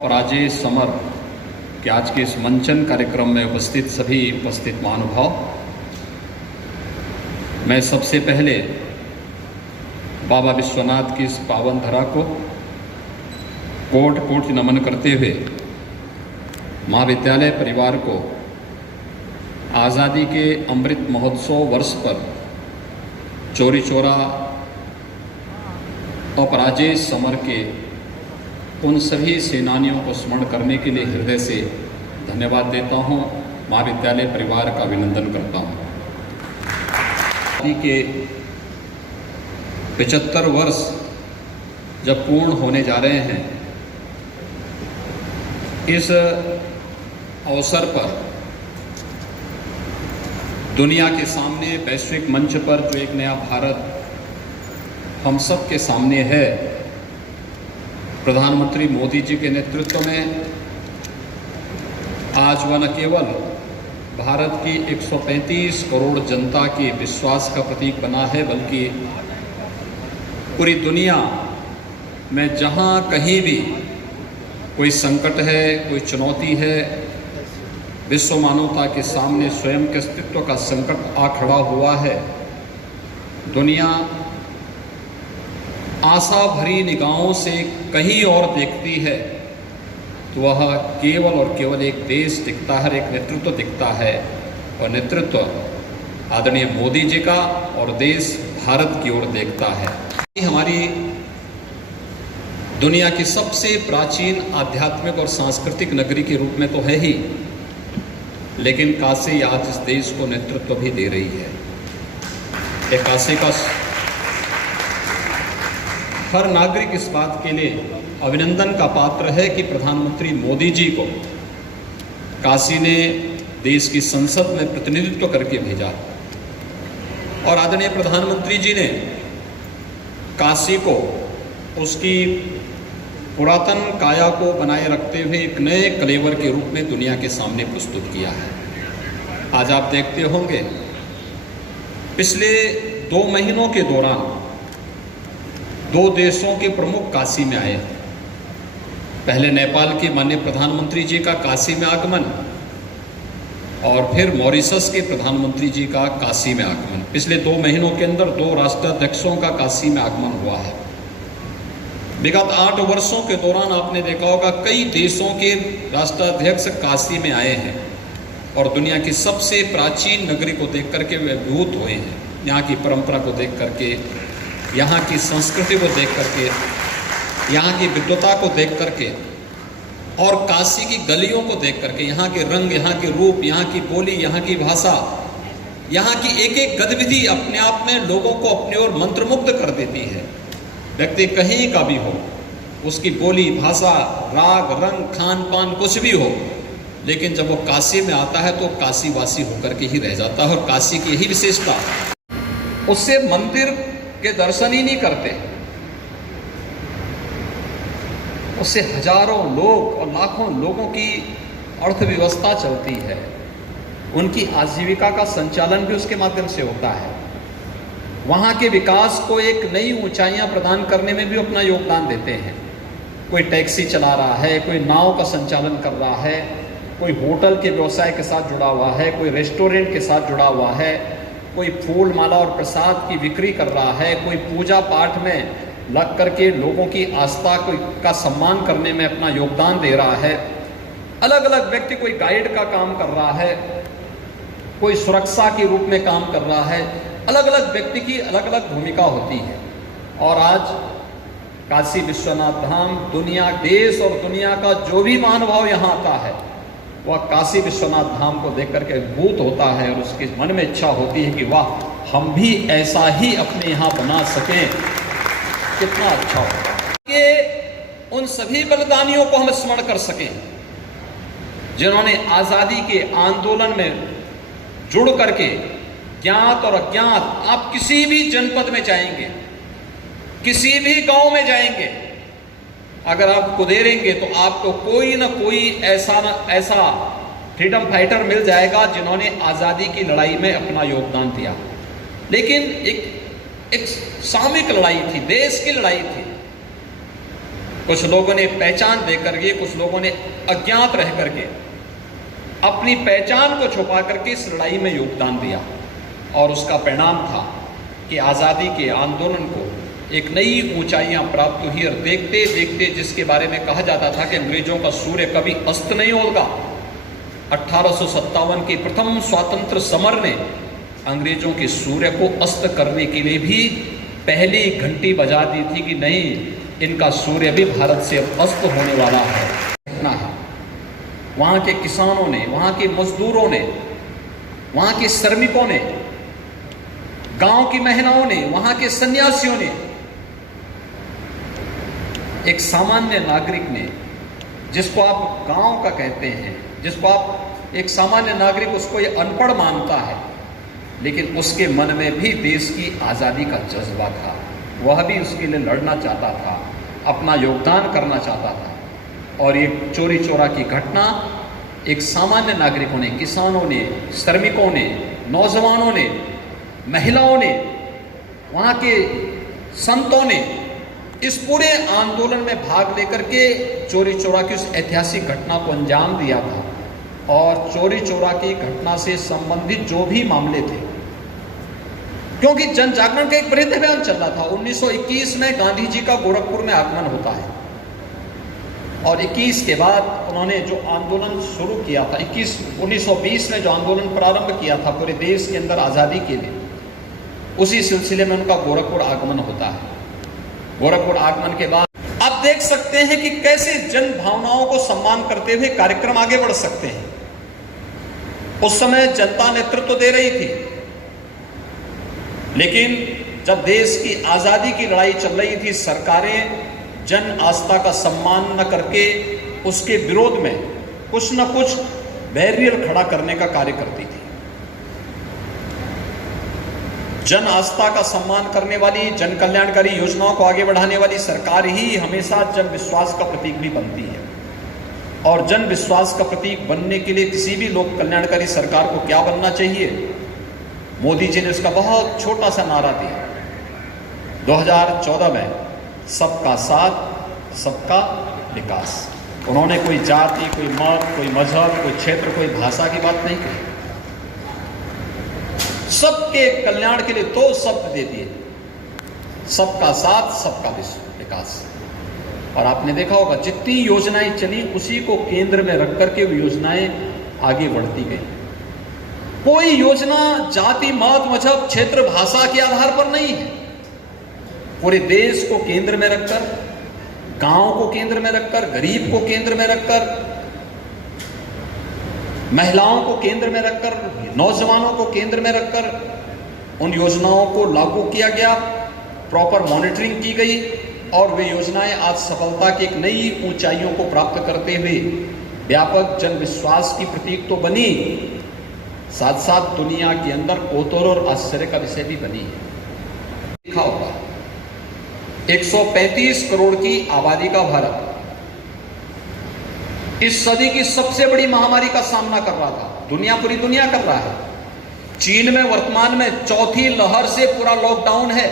और राजेश समर के आज के इस मंचन कार्यक्रम में उपस्थित सभी उपस्थित महानुभाव, मैं सबसे पहले बाबा विश्वनाथ की इस पावन धरा को कोटि कोटि नमन करते हुए महाविद्यालय परिवार को आज़ादी के अमृत महोत्सव वर्ष पर चौरी चौरा और राजेश समर के उन सभी सेनानियों को स्मरण करने के लिए हृदय से धन्यवाद देता हूं, महाविद्यालय परिवार का अभिनंदन करता हूं। आज़ादी के 75 वर्ष जब पूर्ण होने जा रहे हैं, इस अवसर पर दुनिया के सामने वैश्विक मंच पर जो एक नया भारत हम सब के सामने है, प्रधानमंत्री मोदी जी के नेतृत्व में आज वह न केवल भारत की 135 करोड़ जनता के विश्वास का प्रतीक बना है, बल्कि पूरी दुनिया में जहां कहीं भी कोई संकट है, कोई चुनौती है, विश्व मानवता के सामने स्वयं के अस्तित्व का संकट आ खड़ा हुआ है, दुनिया आशा भरी निगाहों से कहीं और देखती है तो वह केवल और केवल एक देश दिखता है, एक नेतृत्व दिखता है, और नेतृत्व आदरणीय मोदी जी का, और देश भारत की ओर देखता है। हमारी दुनिया की सबसे प्राचीन आध्यात्मिक और सांस्कृतिक नगरी के रूप में तो है ही, लेकिन काशी आज इस देश को नेतृत्व भी दे रही है। एक काशी का हर नागरिक इस बात के लिए अभिनंदन का पात्र है कि प्रधानमंत्री मोदी जी को काशी ने देश की संसद में प्रतिनिधित्व करके भेजा, और आदरणीय प्रधानमंत्री जी ने काशी को उसकी पुरातन काया को बनाए रखते हुए एक नए कलेवर के रूप में दुनिया के सामने प्रस्तुत किया है। आज आप देखते होंगे, पिछले 2 महीनों के दौरान 2 देशों के प्रमुख काशी में आए। पहले नेपाल के माननीय प्रधानमंत्री जी का काशी में आगमन, और फिर मॉरिशस के प्रधानमंत्री जी का काशी में आगमन। पिछले 2 महीनों के अंदर 2 राष्ट्राध्यक्षों का काशी में आगमन हुआ है। विगत 8 वर्षों के दौरान आपने देखा होगा कई देशों के राष्ट्राध्यक्ष काशी में आए हैं, और दुनिया की सबसे प्राचीन नगरी को देख करके वे अभिभूत हुए हैं। यहाँ की परंपरा को देख करके, यहाँ की संस्कृति को देख करके, यहाँ की विद्वता को देख करके, और काशी की गलियों को देख करके, यहाँ के रंग, यहाँ के रूप, यहाँ की बोली, यहाँ की भाषा, यहाँ की एक एक गतिविधि अपने आप में लोगों को अपनी ओर मंत्रमुग्ध कर देती है। व्यक्ति कहीं का भी हो, उसकी बोली, भाषा, राग, रंग, खान पान कुछ भी हो, लेकिन जब वो काशी में आता है तो काशीवासी होकर के ही रह जाता है। और काशी की यही विशेषता, उससे मंदिर के दर्शन ही नहीं करते, उससे हजारों लोग और लाखों लोगों की अर्थव्यवस्था चलती है, उनकी आजीविका का संचालन भी उसके माध्यम से होता है। वहाँ के विकास को एक नई ऊंचाइयां प्रदान करने में भी अपना योगदान देते हैं। कोई टैक्सी चला रहा है, कोई नाव का संचालन कर रहा है, कोई होटल के व्यवसाय के साथ जुड़ा हुआ है, कोई रेस्टोरेंट के साथ जुड़ा हुआ है, कोई फूल माला और प्रसाद की बिक्री कर रहा है, कोई पूजा पाठ में लग करके लोगों की आस्था का सम्मान करने में अपना योगदान दे रहा है। अलग अलग व्यक्ति, कोई गाइड का काम कर रहा है, कोई सुरक्षा के रूप में काम कर रहा है। अलग अलग व्यक्ति की अलग अलग भूमिका होती है। और आज काशी विश्वनाथ धाम, दुनिया, देश और दुनिया का जो भी महानुभाव यहाँ आता है, वह काशी विश्वनाथ धाम को देख करके अभिभूत होता है, और उसके मन में इच्छा होती है कि वाह, हम भी ऐसा ही अपने यहाँ बना सकें, कितना अच्छा हो कि उन सभी बलिदानियों को हम स्मरण कर सकें जिन्होंने आज़ादी के आंदोलन में जुड़ करके, ज्ञात और अज्ञात, आप किसी भी जनपद में जाएंगे, किसी भी गांव में जाएंगे, अगर आप कुदेरेंगे तो आपको कोई ना कोई ऐसा फ्रीडम फाइटर मिल जाएगा जिन्होंने आज़ादी की लड़ाई में अपना योगदान दिया। लेकिन एक सामूहिक लड़ाई थी, देश की लड़ाई थी। कुछ लोगों ने पहचान दे करके, कुछ लोगों ने अज्ञात रह करके अपनी पहचान को छुपा करके इस लड़ाई में योगदान दिया, और उसका परिणाम था कि आज़ादी के आंदोलन को एक नई ऊंचाइयां प्राप्त हुई। और देखते देखते जिसके बारे में कहा जाता था कि अंग्रेजों का सूर्य कभी अस्त नहीं होगा, 1857 के प्रथम स्वातंत्र समर ने अंग्रेजों के सूर्य को अस्त करने के लिए भी पहली घंटी बजा दी थी कि नहीं, इनका सूर्य भी भारत से अब अस्त होने वाला है। इतना है, वहाँ के किसानों ने, वहाँ के मजदूरों ने, वहाँ के श्रमिकों ने, गांव की महिलाओं ने, वहाँ के सन्यासियों ने, एक सामान्य नागरिक ने, जिसको आप गांव का कहते हैं, जिसको आप एक सामान्य नागरिक उसको ये अनपढ़ मानता है, लेकिन उसके मन में भी देश की आज़ादी का जज्बा था। वह भी उसके लिए लड़ना चाहता था, अपना योगदान करना चाहता था। और ये चोरी चोरा की घटना एक सामान्य नागरिकों ने, किसानों ने, श्रमिकों ने, नौजवानों ने, महिलाओं ने, वहाँ के संतों ने इस पूरे आंदोलन में भाग लेकर के चोरी चोरा की उस ऐतिहासिक घटना को अंजाम दिया था। और चोरी चोरा की घटना से संबंधित जो भी मामले थे, क्योंकि जन जागरण का एक बृहद अभियान चल रहा था। 1921 में गांधी जी का गोरखपुर में आगमन होता है, और 21 के बाद उन्होंने जो आंदोलन शुरू किया था, 1920 में जो आंदोलन प्रारंभ किया था पूरे देश के अंदर आज़ादी के लिए, उसी सिलसिले में उनका गोरखपुर आगमन होता है। गोरखपुर आगमन के बाद आप देख सकते हैं कि कैसे जन भावनाओं को सम्मान करते हुए कार्यक्रम आगे बढ़ सकते हैं। उस समय जनता नेतृत्व दे रही थी, लेकिन जब देश की आज़ादी की लड़ाई चल रही थी, सरकारें जन आस्था का सम्मान न करके उसके विरोध में कुछ न कुछ बैरियर खड़ा करने का कार्य करती थी। जन आस्था का सम्मान करने वाली, जन कल्याणकारी योजनाओं को आगे बढ़ाने वाली सरकार ही हमेशा जन विश्वास का प्रतीक भी बनती है। और जन विश्वास का प्रतीक बनने के लिए किसी भी लोक कल्याणकारी सरकार को क्या बनना चाहिए? मोदी जी ने उसका बहुत छोटा सा नारा दिया 2014 में, सबका साथ सबका विकास। उन्होंने कोई जाति, कोई मत, कोई मजहब, कोई क्षेत्र, कोई भाषा की बात नहीं कही, सबके कल्याण के लिए दो शब्द दे दिए, सबका साथ सबका विकास। और आपने देखा होगा जितनी योजनाएं चली उसी को केंद्र में रख करके वो योजनाएं आगे बढ़ती गई। कोई योजना जाति, मत, मजहब, क्षेत्र, भाषा के आधार पर नहीं है। पूरे देश को केंद्र में रखकर, गांव को केंद्र में रखकर, गरीब को केंद्र में रखकर, महिलाओं को केंद्र में रखकर, नौजवानों को केंद्र में रखकर उन योजनाओं को लागू किया गया, प्रॉपर मॉनिटरिंग की गई, और वे योजनाएं आज सफलता की एक नई ऊंचाइयों को प्राप्त करते हुए व्यापक जन विश्वास की प्रतीक तो बनी, साथ साथ दुनिया के अंदर कौतूहल और आश्चर्य का विषय भी बनी है। देखा होगा 135 करोड़ की आबादी का भारत इस सदी की सबसे बड़ी महामारी का सामना कर रहा था। पूरी दुनिया कर रहा है। चीन में वर्तमान में चौथी लहर से पूरा लॉकडाउन है।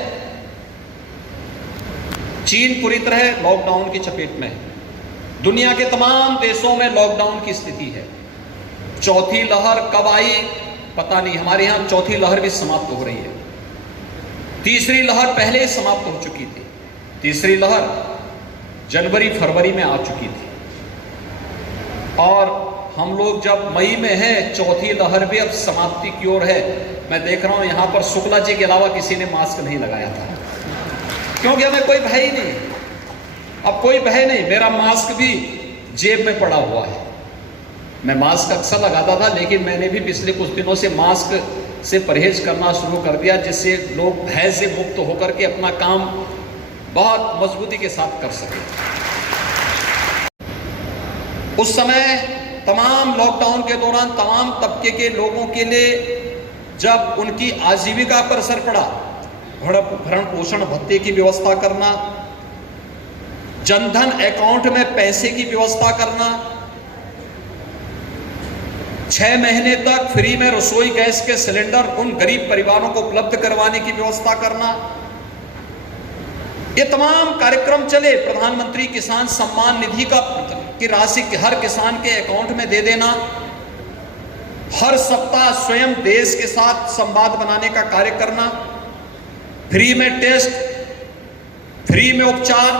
चीन पूरी तरह लॉकडाउन की चपेट में है। दुनिया के तमाम देशों में लॉकडाउन की स्थिति है। चौथी लहर कब आई पता नहीं, हमारे यहां चौथी लहर भी समाप्त हो रही है। तीसरी लहर पहले ही समाप्त हो चुकी थी। तीसरी लहर जनवरी फरवरी में आ चुकी थी, और हम लोग जब मई में हैं, चौथी लहर भी अब समाप्ति की ओर है। मैं देख रहा हूं यहां पर शुक्ला जी के अलावा किसी ने मास्क नहीं लगाया था, क्योंकि हमें कोई भय ही नहीं। अब कोई भय नहीं, मेरा मास्क भी जेब में पड़ा हुआ है। मैं मास्क अक्सर लगाता था, लेकिन मैंने भी पिछले कुछ दिनों से मास्क से परहेज करना शुरू कर दिया, जिससे लोग भय से मुक्त होकर के अपना काम बहुत मजबूती के साथ कर सके। उस समय तमाम लॉकडाउन के दौरान तमाम तबके के लोगों के लिए जब उनकी आजीविका पर असर पड़ा, भरण पोषण भत्ते की व्यवस्था करना, जनधन अकाउंट में पैसे की व्यवस्था करना, 6 महीने तक फ्री में रसोई गैस के सिलेंडर उन गरीब परिवारों को उपलब्ध करवाने की व्यवस्था करना, ये तमाम कार्यक्रम चले, प्रधानमंत्री किसान सम्मान निधि की राशि हर किसान के अकाउंट में दे देना, हर सप्ताह स्वयं देश के साथ संवाद बनाने का कार्य करना, फ्री में टेस्ट, फ्री में उपचार,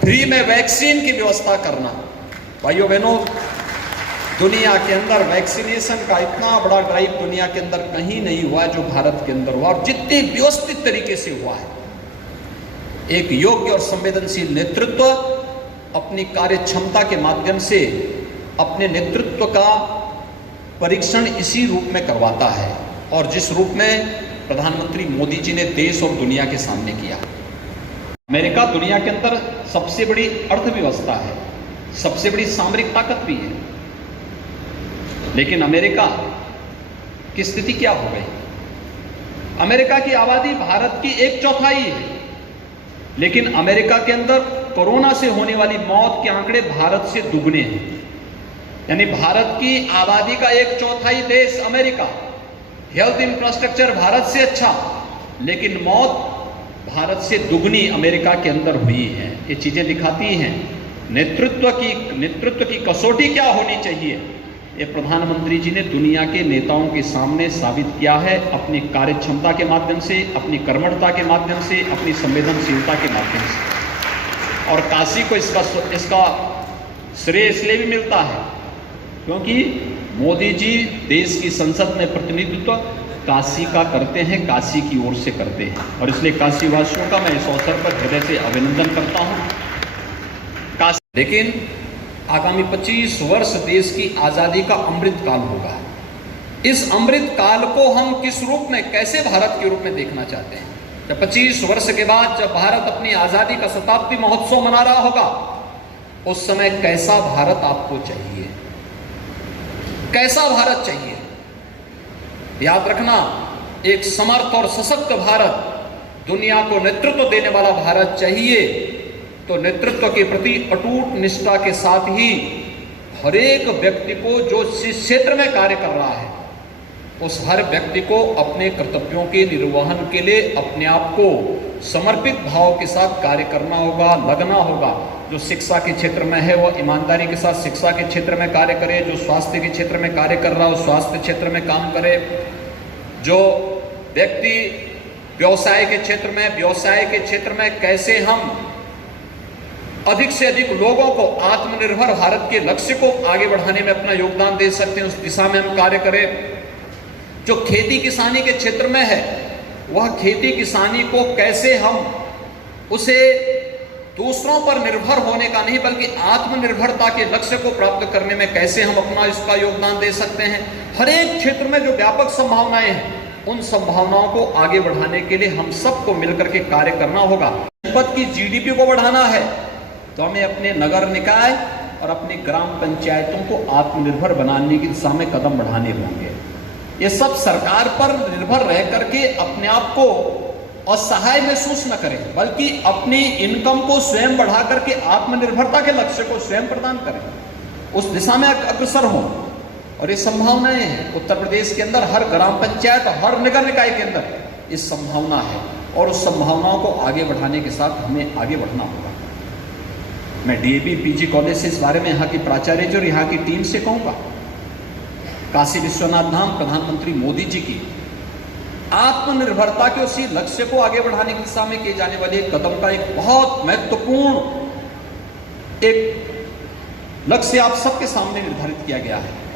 फ्री में वैक्सीन की व्यवस्था करना। भाइयों बहनों, दुनिया के अंदर वैक्सीनेशन का इतना बड़ा ड्राइव दुनिया के अंदर कहीं नहीं हुआ जो भारत के अंदर हुआ, और जितने व्यवस्थित तरीके से हुआ है। एक योग्य और संवेदनशील नेतृत्व अपनी कार्य क्षमता के माध्यम से अपने नेतृत्व का परीक्षण इसी रूप में करवाता है, और जिस रूप में प्रधानमंत्री मोदी जी ने देश और दुनिया के सामने किया। अमेरिका दुनिया के अंदर सबसे बड़ी अर्थव्यवस्था है, सबसे बड़ी सामरिक ताकत भी है, लेकिन अमेरिका की स्थिति क्या हो गई? अमेरिका की आबादी भारत की 1/4 है, लेकिन अमेरिका के अंदर कोरोना से होने वाली मौत के आंकड़े भारत से दुगने हैं। यानी भारत की आबादी का 1/4 देश अमेरिका, हेल्थ इंफ्रास्ट्रक्चर भारत से अच्छा, लेकिन मौत भारत से दुगनी अमेरिका के अंदर हुई है। ये चीजें दिखाती हैं नेतृत्व की कसौटी क्या होनी चाहिए। ये प्रधानमंत्री जी ने दुनिया के नेताओं के सामने साबित किया है, अपनी कार्य क्षमता के माध्यम से, अपनी कर्मठता के माध्यम से, अपनी संवेदनशीलता के माध्यम से। और काशी को इसका श्रेय इसलिए भी मिलता है क्योंकि मोदी जी देश की संसद में प्रतिनिधित्व काशी का करते हैं, काशी की ओर से करते हैं, और इसलिए काशी वासियों का मैं इस अवसर पर हृदय से अभिनंदन करता हूं। काशी, लेकिन आगामी 25 वर्ष देश की आजादी का अमृत काल होगा। इस अमृत काल को हम किस रूप में, कैसे भारत के रूप में देखना चाहते हैं? जब 25 वर्ष के बाद जब भारत अपनी आजादी का शताब्दी महोत्सव मना रहा होगा, उस समय कैसा भारत आपको चाहिए? कैसा भारत चाहिए? याद रखना, एक समर्थ और सशक्त भारत, दुनिया को नेतृत्व देने वाला भारत चाहिए, तो नेतृत्व के प्रति अटूट निष्ठा के साथ ही हर एक व्यक्ति को जो जिस क्षेत्र में कार्य कर रहा है, उस हर व्यक्ति को अपने कर्तव्यों के निर्वहन के लिए अपने आप को समर्पित भाव के साथ कार्य करना होगा, लगना होगा। जो शिक्षा के क्षेत्र में है वह ईमानदारी के साथ शिक्षा के क्षेत्र में कार्य करे, जो स्वास्थ्य के क्षेत्र में कार्य कर रहा हो स्वास्थ्य क्षेत्र में काम करे, जो व्यक्ति व्यवसाय के क्षेत्र में कैसे हम अधिक से अधिक लोगों को आत्मनिर्भर भारत के लक्ष्य को आगे बढ़ाने में अपना योगदान दे सकते हैं, उस दिशा में हम कार्य करें। जो खेती किसानी के क्षेत्र में है, वह खेती किसानी को कैसे हम उसे दूसरों पर निर्भर होने का नहीं बल्कि आत्मनिर्भरता के लक्ष्य को प्राप्त करने में कैसे हम अपना इसका योगदान दे सकते हैं। हर एक क्षेत्र में जो व्यापक संभावनाएं हैं, उन संभावनाओं को आगे बढ़ाने के लिए हम सबको मिलकर के कार्य करना होगा। जनपद की जीडीपी को बढ़ाना है तो हमें अपने नगर निकाय और अपनी ग्राम पंचायतों को आत्मनिर्भर बनाने की दिशा में कदम बढ़ाने होंगे। ये सब सरकार पर निर्भर रह करके अपने आप को असहाय महसूस न करें, बल्कि अपनी इनकम को स्वयं बढ़ा करके आत्मनिर्भरता के लक्ष्य को स्वयं प्रदान करें, उस दिशा में अग्रसर हों। और ये संभावनाएं हैं उत्तर प्रदेश के अंदर, हर ग्राम पंचायत, हर नगर निकाय के अंदर इस संभावना है, और उस संभावनाओं को आगे बढ़ाने के साथ हमें आगे बढ़ना होगा। मैं डीएवी पीजी कॉलेज से इस बारे में यहाँ की प्राचार्य जी और यहाँ की टीम से कहूँगा, काशी विश्वनाथ धाम प्रधानमंत्री मोदी जी की आत्मनिर्भरता के उसी लक्ष्य को आगे बढ़ाने की दिशा में किए जाने वाले कदम का एक बहुत महत्वपूर्ण एक लक्ष्य आप सबके सामने निर्धारित किया गया है।